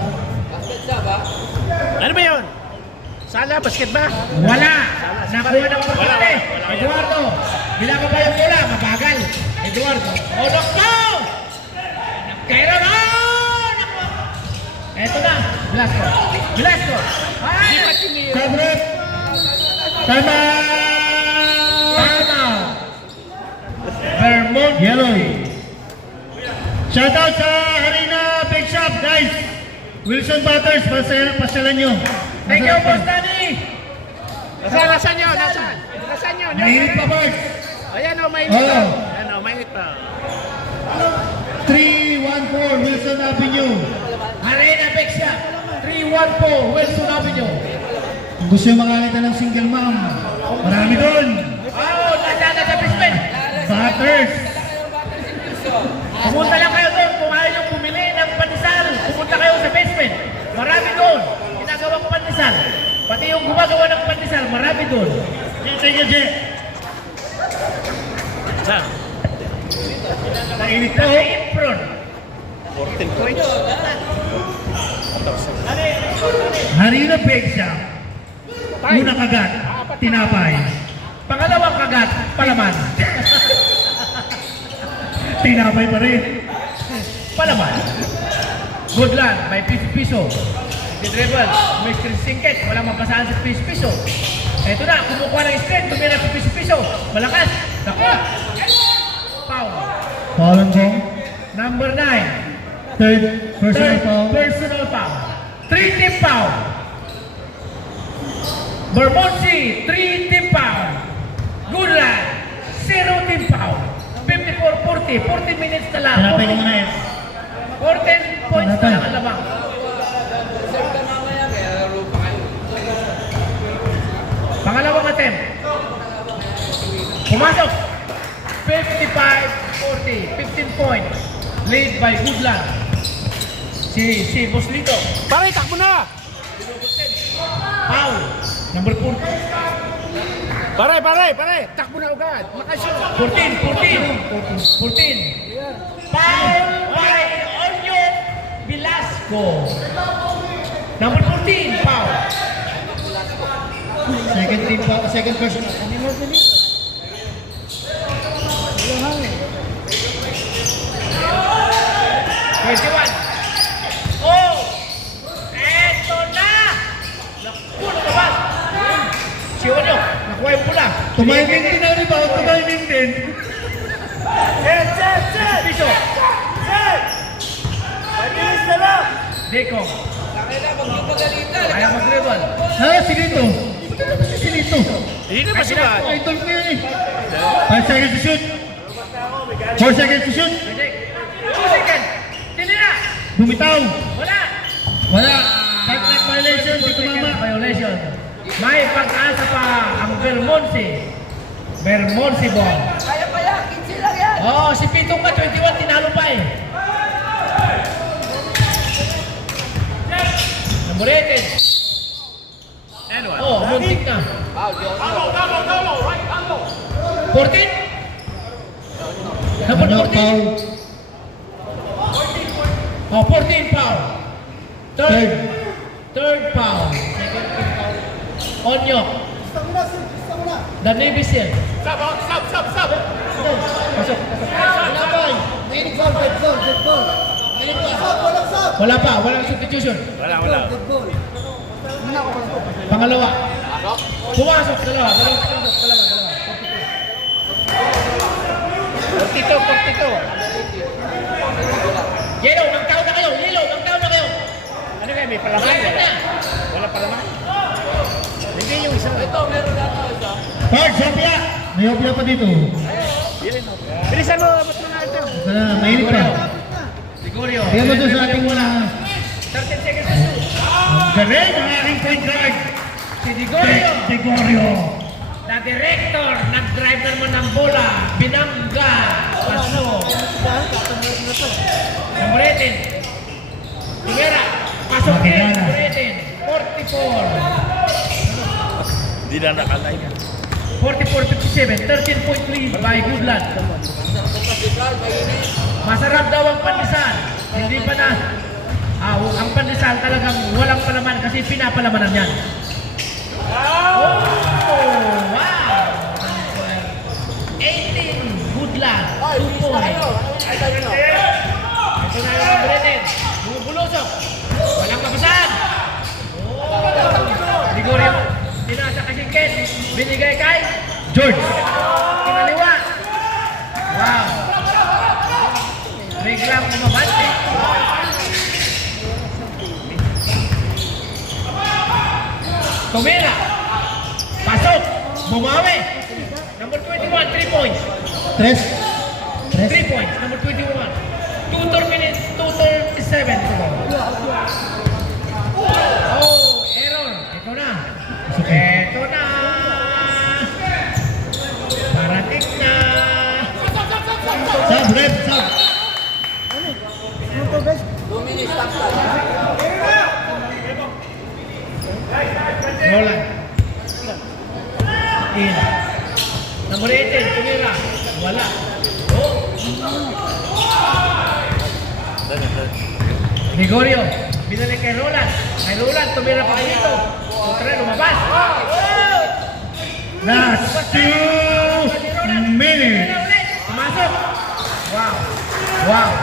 Ano ba yun? Sala, basket ba? Wala! Nakuha ng Wala, pagkate. wala. Eduardo! Bilang pa yung bola, mabagal. Eduardo. Oh, nako! Kaya na! Nakuha! Eto na. Velasco. Velasco. Ay! Sub rep. Time out! Vermont Yellow. Shout out sa Harina Big Shop, guys. Wilson Butters, pasyalan nyo. Thank you, Boss Danny! Nasaan nyo? Nasaan? Nasaan nyo? Mainit pa, Bart. Ayan o, mainit Oo. pa. Ayan o, mainit pa. 314 Wilson Avenue. Arena Bexia, 314 Wilson Avenue. Kung gusto yung makakita ng single mom, marami doon. Oh, nasaan na sa basement? Butters. Pumunta lang kayo doon kung ayaw nyo bumili ng pandesal. Pumunta kayo sa basement. Marami doon. Ginagawa ko pandesal. Pati yung gumagawa ng pandesal, marami doon. Sige, Jet. Saan? Nainit po. Nasa Impron. 14 points. Harina Big Shop. Una kagat, tinapay. Pangalawang kagat, palaman. Tinapay pa rin. Palaman. Good land, may piso-piso. Di dribble, may screen singket, walang mapasahan sa piso-piso. Eto na, kumukuha ng screen, tumira sa piso-piso. Malakas, naku. Foul. Foul and go. Number 9. Third personal foul. Personal foul. 3 team foul. Bermondsey, 3 team foul. Goodland, 0 team foul. 54-40, 40 minutes na lang. Tinapay niyo muna yan. 14 points na lang ang lamang. Pangalawang attempt. Pumasok. 55-40, 15 points. Lead by Goodland. Si Boss Lito. Pare, takbo na! Foul. Number 4. Pare, takbo na agad. Makasyo. 14. Foul by Onion Velasco. Number 14, foul. Second team foul, second personal. 21. Oh! Eto na! Naku, lumabas! Siwan nyo, nakuha yung pula. Tumiming din ang rebound, tumiming din. Piso. Deko. Kaya mag-dribble. Sige ito. Sige ito. Hindi na ba sila? Idol ko yun eh. 5 seconds to shoot. 4 seconds to shoot. Pwede. 2 seconds. Tili na. Bumitaw. Wala. Wala. Fight like violation. Dito mama. Violation. May pag-asa pa ang Vermonsi. Vermonsi ball. Kaya pa yan, 15 lang yan. Oh, si Pitong ka 21 tinalo pa eh. Number 18. And what? Oh, muntik na. 14? Number Ano, 14. foul. Oh, 14 foul. Third. Third foul. Onyok. The Navy Seal. Stop! Pasok. Mainit ball, dead ball, dead ball. Mainit ball. Walang sub. Wala pa, walang substitution. Wala. Dead ball. Pangalawa. Pumasok, dalawa. 42. Yellow, mag-count na kayo. Ano kaya, may palaman? Kaya na. Wala palaman? Hindi yung isa. Third, Sophia. May opya pa dito. Bilisan mo, ba't mo na ito? Ito na, mainit pa. Gregorio. Tingnan mo doon sa ating mga 13 seconds to shoot. galing ang aking point guard. Si Gregorio. Gregorio. The director, nag-drive na naman ng bola. Binangga. Pasok. Number 18. Tingera. Pasok din. Number 18. 44. Hindi na nakalay. 44-57. 13-point lead by Goodland. Masarap daw ang pandesal. Hindi pa na. Ang pandesal talagang walang palaman kasi pinapalamanan yan. Oh, wow! 18, Goodland. 2 points. Ito na yung number 18. Bumubulusok. Walang kapasan. Oh, Gregorio. Tinasa kasi Ken. Binigay kay George. Kinaliwa. Wow. Biglang umabante. Tumira. Pasok. Bumawi. Number 21, 3 points. 3 points. Number 21. 2:37 to go. Oh, error. Ito na. Ito na. Parating na. Sub, red, sub. Roland. In. Number 18, tumira. Wala. Oh. Gregorio. Binalik kay Roland. Kay Roland, tumira pa dito. Putre, lumabas. Last 2 minutes. Pumasok. Wow. Wow.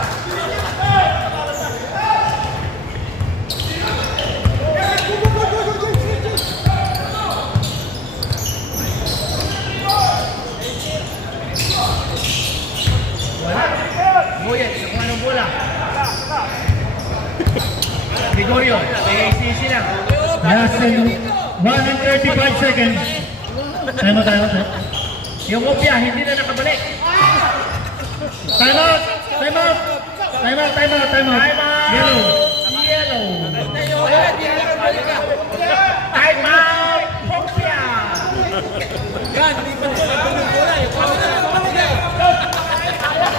Wala. Boyet, nakuha ng bola. Gregorio, AACC lang. Last 135 seconds. Time out. Yung Opia, hindi na nakabalik. Time out. Yellow. Yellow. Time out. Opia.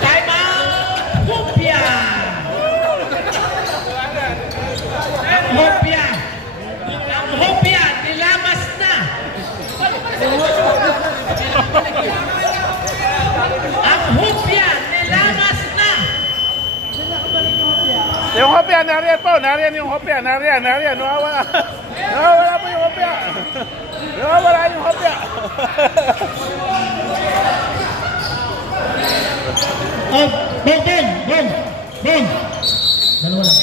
Time out. Opia. Opia. Opia, nilamas na. Ang Opia, nilamas na. Yung hopya, nariyan yung hopya, nariyan. Nawawala po yung hopya. Nawawala yung hopya. Boom. Dalawa lang.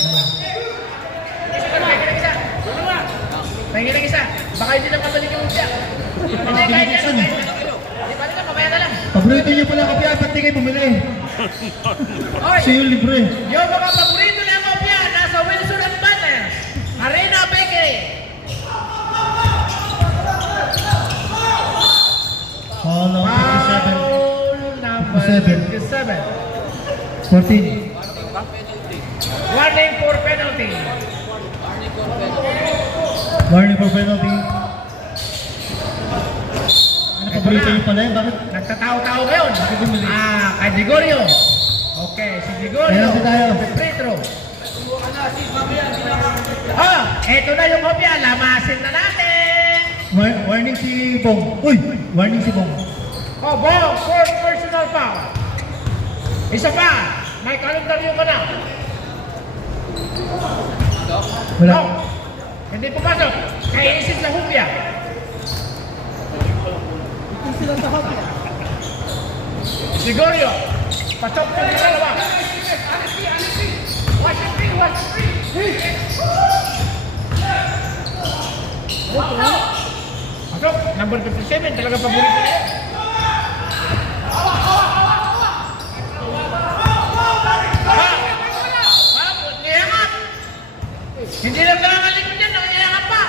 Pahingin ng isa. Baka hindi na pabalik yung siya. Hindi, kahit yan. Hindi pa rin na, mamaya na lang. Paborito niyo pala kopya, ba't di kayo bumili? Oy, Sa'yo libre. yung mga paborito ng kopya, nasa Wilson and Banner. Arena Bakery. Foul of 57. Foul number 57. 57. 14. Warning for penalty. Warning for penalty. Ano paborito niyo pala yun? Bakit? Nagtatao-tao ngayon. Kay Gregorio. Okay, si Gregorio. Penalty tayo. Free throw. Eto na yung kopya. Lamasin na natin. Warning si Bong. Uy! Warning si Bong. Bong, fourth personal foul. Isa pa. May kalendaryo ka na. Wala. No. Hindi pumasok. Kaya isis na hupya. Gregorio. Pasok yung dalawa. Pasok. Number 57. Talagang paborito na yan. Niyakap. Hindi lang nangangalit mo dyan. Niyakap pa.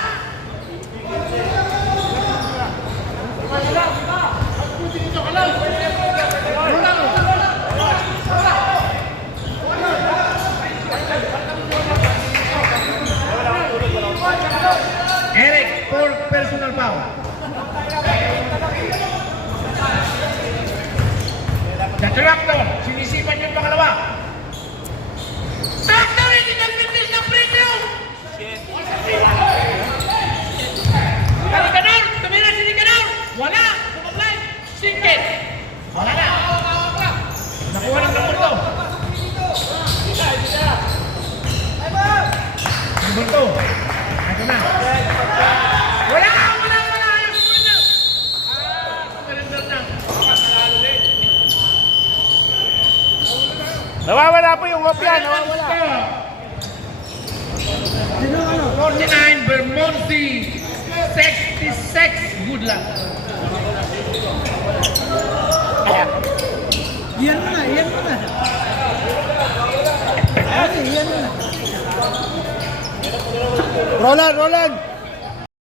Eric, for personal foul. The tractor, sinisipan yung pangalawa. Tractor, hindi nag-finish ng free throw! Nicanor, tumira si Nicanor! Wala! Sumablay! Singkit! Wala na! Nakuha ng number 2. Number 2. Ito na. Wala! Ayaw ko na! Surrender na. Nawawala po yung kopya, nawawala. 49 Vermonti 66 good luck. Iyan mo na. Iyan mo na. Roland!